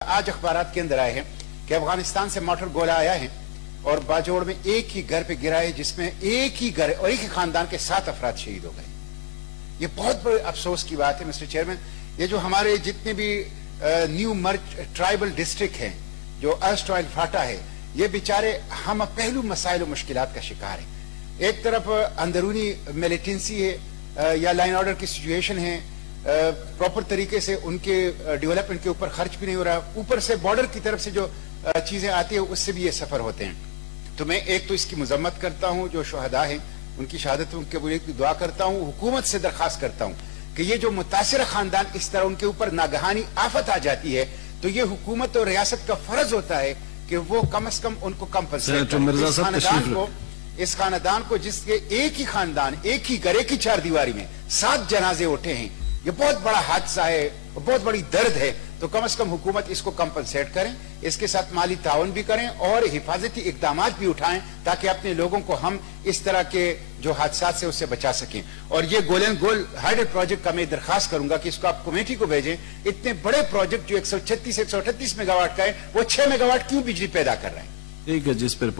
आज अखबारात के अंदर आए हैं कि अफगानिस्तान से मोटर गोला आया है और बाजोड़ में एक ही घर पे गिरा है, जिसमें एक ही घर और एक ही खानदान के 7 अफराद शहीद हो गए। ये बहुत बड़े अफसोस की बात है मिस्टर चेयरमैन। ये जो हमारे जितने भी न्यू मर्ज ट्राइबल डिस्ट्रिक्ट हैं, जो अर्स्ट ऑयल फाटा है, ये बेचारे हम पहलू मसाइल और मुश्किलात का शिकार है। एक तरफ अंदरूनी मिलिटेंसी है या लाइन ऑर्डर की सिचुएशन है, प्रॉपर तरीके से उनके डेवलपमेंट के ऊपर खर्च भी नहीं हो रहा, ऊपर से बॉर्डर की तरफ से जो चीजें आती है उससे भी ये सफर होते हैं। तो मैं एक तो इसकी मजम्मत करता हूं, जो शहदा है उनकी शहादत उनके बुरे की दुआ करता हूं। हुकूमत से दरखास्त करता हूं कि ये जो मुतासिर खानदान इस तरह उनके ऊपर नागहानी आफत आ जाती है, तो ये हुकूमत और रियासत का फर्ज होता है कि वो कम से कम उनको कंपनसेट करें। इस खानदान को जिसके एक ही खानदान, एक ही घर, एक ही 4 दीवारी में 7 जनाजे उठे हैं, ये बहुत बड़ा हादसा है, बहुत बड़ी दर्द है। तो कम से कम हुकूमत इसको कंपनसेट करें, इसके साथ माली ताउन भी करें और हिफाजती इकदाम भी उठाएं ताकि अपने लोगों को हम इस तरह के जो हादसा से उससे बचा सकें। और ये गोल्डन गोल हाइडल प्रोजेक्ट का मैं दरखास्त करूंगा कि इसको आप कमेटी को भेजें। इतने बड़े प्रोजेक्ट जो 136-138 मेगावाट का है, वो 6 मेगावाट क्यों बिजली पैदा कर रहे हैं? ठीक है, जिस पर